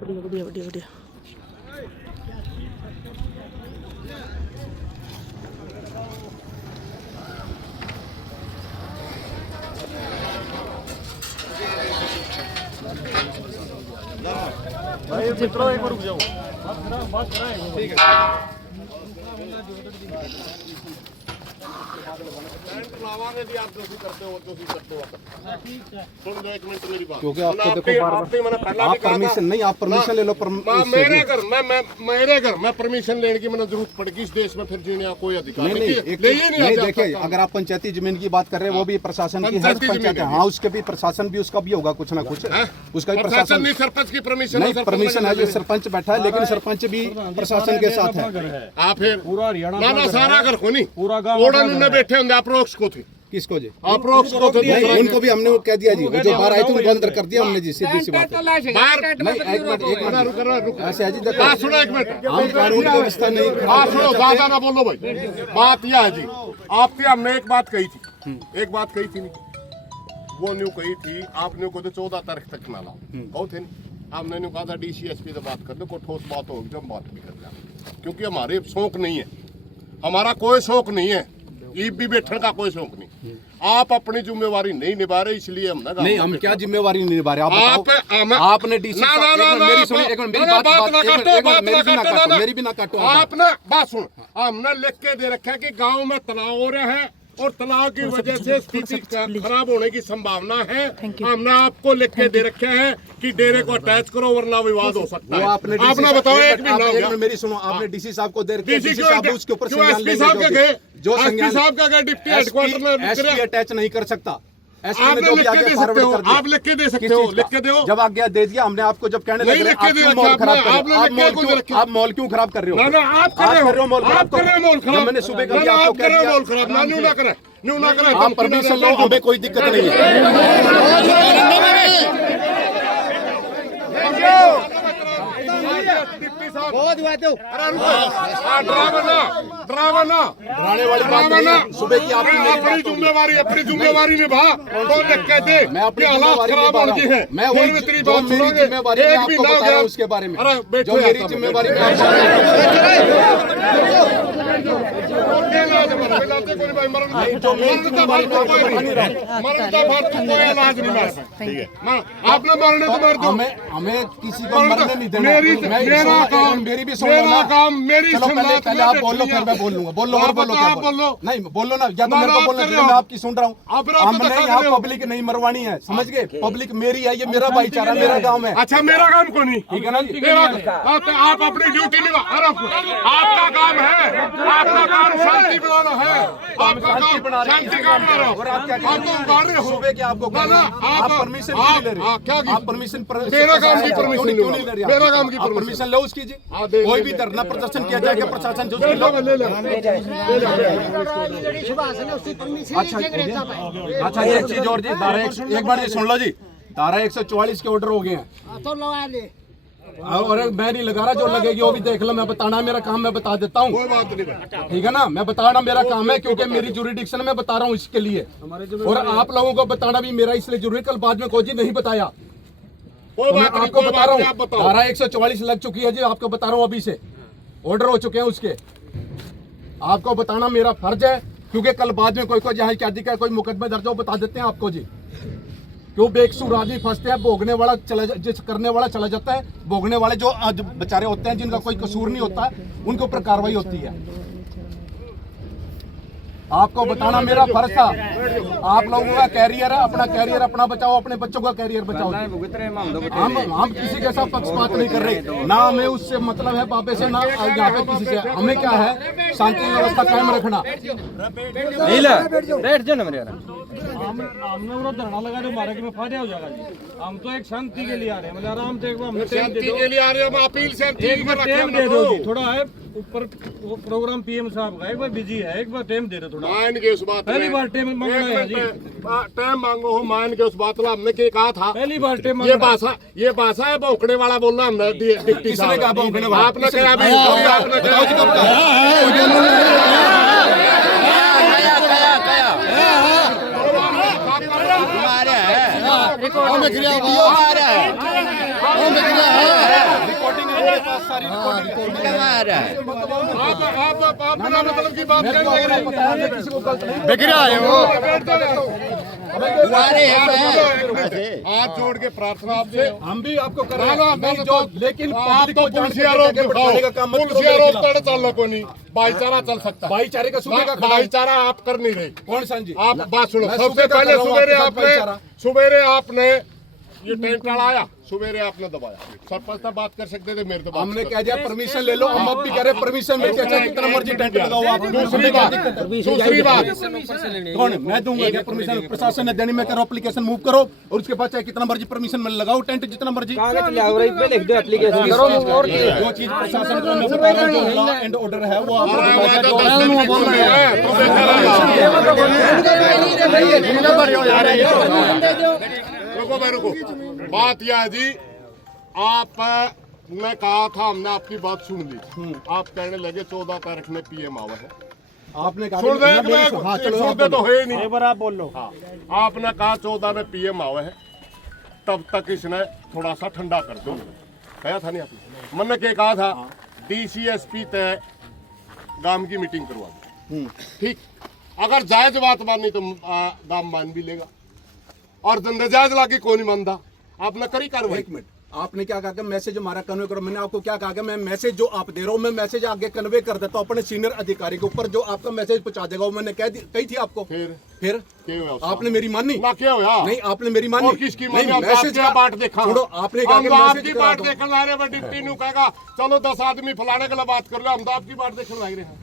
बढ़िया बढ़िया बढ़िया बढ़िया। भाई मित्रों एक बार रुक जाओ, बात कराएं। ठीक है लावांगे भी, आप जो भी करते हो जो भी करते हो। सुन लो एक मिनट मेरी बात, क्योंकि आपको देखो आप परमिशन नहीं, आप परमिशन ले लो। मेरे घर मैं परमिशन लेने की मैंने जरूरत पड़ेगी इस देश में, फिर जीने का कोई अधिकार नहीं। देखिए अगर आप पंचायती जमीन की बात कर रहे हैं, वो भी प्रशासन की है, पंचायत है। हाँ, उसके भी प्रशासन भी, उसका भी होगा कुछ ना कुछ, उसका भी प्रशासन नहीं। सरपंच की परमिशन नहीं, परमिशन है जो सरपंच बैठा है, लेकिन सरपंच भी प्रशासन के साथ है। आप फिर पूरा हरियाणा सारा घर को नहीं, पूरा गाँव बैठे होंगे आप रोक्स को थे। किसको जी? आप रोक्स को थे? नहीं, उनको भी हमने कह दिया जी, जो बाहर आए थे उनको अंदर कर दिया हमने जी, सीधी सी बात है। बाहर नहीं, एक मिनट ऐसे है जी, देखो सुनो एक मिनट, हम कानून की व्यवस्था नहीं, सुनो ज्यादा ना बोलो भाई। बात यह है जी, आपसे हमने एक बात कही थी, एक बात कही थी नहीं, वो न्यू कही थी आपने को 14 तारीख तक ना लाओ, कहो थे नहीं। हमने न्यू कहा था DCSP से बात कर लो, कोई ठोस बात होगी जब बात भी कर लें, क्योंकि हमारे शौक नहीं है, हमारा कोई शौक नहीं है, ईब भी बैठने का कोई शौक नहीं। आप अपनी जिम्मेवारी नहीं निभा रहे, इसलिए हम नहीं, हम क्या जिम्मेवारी नहीं निभा रहे? आपने डीसी मेरी सुनिए, एक मिनट मेरी बात, मेरी भी ना काटो। आपने बात सुन, हमने लिख के दे रखा है कि गांव में तनाव हो रहा है और तनाव की वजह से स्थिति खराब होने की संभावना है। हमने आपको लिख के दे रखा है कि डेरे को अटैच करो वरना विवाद हो सकता है। आपने बताओ, एक मिनट मेरी सुनो, आपने डीसी साहब को दे रखा है, डीसी साहब उसके ऊपर संज्ञान लेंगे, जो संज्ञान साहब का अगर डिप्टी हेडक्वार्टर में अटैच नहीं कर सकता। आप लिख के दे सकते हो, आप लिख के दे सकते हो, लिख के दो। जब आज्ञा दे दिया हमने आपको, जब कहने लगे आप मॉल क्यों खराब कर रहे हो? आप कर रहे हो मॉल खराब। मैंने सुबह कर दिया, आपको कह दिया मॉल खराब ना करें, आप परमिशन लो, हमें कोई दिक्कत नहीं डराने वाली बात सुबह की अपनी जिम्मेवारी निभा, तो लिख के दे। मैं अपनी हालात खराब हो गए हैं, मैं वही जिम्मेवारी आपको बता रहा हूँ, उसके बारे में जो मेरी जिम्मेवारी आपने मरने तो मर दो, हमें किसी को मरने नहीं देना। मेरा काम, मेरी भी मेरा काम, मेरी पहले आप बोल लो, फिर मैं बोल लूंगा। बोलो और बोलो, क्या बोलो? नहीं बोलो ना, या तो मेरे को बोलना चाहिए, मैं आपकी सुन रहा हूँ। हमने यहाँ पब्लिक नहीं मरवानी है, समझ गए? पब्लिक मेरी है, ये मेरा भाईचारा, मेरा गाँव है। अच्छा मेरा काम को नहीं, ठीक है ना जी? आप अपनी ड्यूटी निभा, आपका काम है, आपका काम शांति बनाना है, आपका काम शांति का बना रहा और आप क्या कर रहे हो? सुबह क्या आपको आप परमिशन क्यों नहीं ले रहे? आप परमिशन, मेरा काम की परमिशन क्यों नहीं ले रहे? मेरा काम की परमिशन लो उसकी जी। कोई भी धरना प्रदर्शन किया जाएगा, प्रशासन जो अच्छा एक चीज और जी, एक बार जी सुन लो जी, धारा 144 के ऑर्डर हो गए हैं और मैं नहीं लगा रहा, जो लगेगी वो भी देख लो। मैं बताना मेरा काम, मैं बता देता हूँ, ठीक है ना? मैं बताना मेरा काम है, क्योंकि मेरी जुरिडिक्शन में बता रहा हूँ इसके लिए, और आप लोगों को बताना भी मेरा इसलिए जरूरी। कल बाद में कोई जी नहीं बताया, तो मैं आपको बता रहा हूँ, धारा 144 लग चुकी है जी, आपको बता रहा हूँ, अभी से ऑर्डर हो चुके हैं उसके। आपको बताना मेरा फर्ज है, क्योंकि कल बाद में कोई जहाँ क्या दिक्कत, कोई मुकदमे दर्ज हो, बता देते हैं आपको जी। क्यों बेकसूर आदमी फंसते हैं, भोगने वाला करने वाला चला जाता है, भोगने वाले जो बेचारे होते हैं, जिनका कोई कसूर नहीं होता है, उनके ऊपर कार्रवाई होती है। आपको बताना मेरा फर्ज था। आप लोगों का कैरियर है, अपना कैरियर अपना बचाओ, अपने बच्चों का कैरियर बचाओ। हम किसी के साथ पक्षपात नहीं कर रहे, ना हमें उससे मतलब है बाबे से, ना यहाँ पे किसी से। हमें क्या है, शांति व्यवस्था कायम रखना। हमने धरना लगा जो मारे में फायदा हो जाएगा जी। हम तो एक शांति के लिए आ रहे हैं, मतलब आराम से हमने शांति के लिए आ रहे हैं, अपील शांति एक बार टाइम दे दो जी, थोड़ा है ऊपर वो प्रोग्राम PM साहब का, एक बार बिजी है, एक बार टाइम दे दो थोड़ा। मान के उस बात, पहली बार टाइम मांग रहे हैं जी, टाइम मांगो हो, मान के उस बात ला। हमने क्या कहा था, पहली बार टाइम ये भाषा है भौंकने वाला बोलना। हमने डिप्टी साहब का भौंकने वाला आपने कहा, आपने कहा पास सारी रिकॉर्डिंग आप बिना मतलब की बात कर रहे हैं। बताया मैं किसी को गलत नहीं बिक रहा है वो। हाथ जोड़ के प्रार्थना आपसे। हम भी आपको कर रहे ना, हैं मैं नहीं, तो लेकिन आप पब्लिक तो को जान पुलिसिया रोक के बैठाने का काम मत करो पुलिसिया मेरे रोक खिलाफ। तड़े चल को नहीं, भाईचारा चल सकता है। भाईचारे का सूबे का खिलाफ भाईचारा आप कर नहीं रहे। कौन सा जी? आप बात सुनो, मैं सबसे सूबे का पहले कर रहा हूं, आपके साथ सुबेरे आपने ये टेंट लाया, सुबेरे आपने दबाया। सरपंच साहब बात कर सकते थे, मेरे तो बात हमने कर कह दिया परमिशन ले लो, हम अब भी कह रहे परमिशन मिल के कितना मर्जी टेंट लगाओ आप। दूसरी बात कौन है? मैं दूंगा क्या परमिशन? प्रशासन ने देनी, में करो एप्लीकेशन मूव करो और उसके बाद चाहे कितना मर्जी परमिशन में लगाओ टेंट, जितना मर्जी लिख दो एप्लीकेशन करो और जो चीज प्रशासन को मैं बता रहा हूं, जो लॉ एंड ऑर्डर है वो आपको रुको। बात यह है जी, आप ने कहा था, हमने आपकी बात सुन ली। आप कहने लगे 14 तारीख में पीएम आवा है। आपने कहा सुन दे, हाँ चलो सुन दे तो है ही नहीं। एक बार आप बोल लो। हाँ, आपने कहा 14 में पीएम आवा है, तब तक इसने थोड़ा सा ठंडा कर दो। कहा था नहीं आपने? मैंने क्या कहा था, डीसीएसपी तय गांव की मीटिंग करवा दो। ठीक, अगर जायज बात मानी तो गांव मान भी लेगा, और धंधे जायज लाके कौन नहीं मानता। आपने करी कार्रवाई। एक मिनट, आपने क्या कहा कि मैसेज हमारा कन्वे करो? मैंने आपको क्या कहा कि मैं मैसेज जो आप दे रहा हूँ, मैं मैसेज आगे कन्वे कर देता हूँ अपने सीनियर अधिकारी के ऊपर, जो आपका मैसेज पहुंचा देगा। वो मैंने कही थी आपको। फिर फिर क्या हुआ? आपने मेरी मानी ना क्या हुआ? नहीं, आपने मेरी मानी और किसकी मानी? नहीं, हम तो मैसेज आपकी बाट देखा। छोड़ो, आपने कहा हम कि तो मैसेज आपकी करा बाट दो। देखने आ रहे हैं, डिप्टी न्यू कहेगा चलो 10 आदमी फलाने के लिए बात कर लो, हम तो आपकी बाट देखने लग रहे हैं।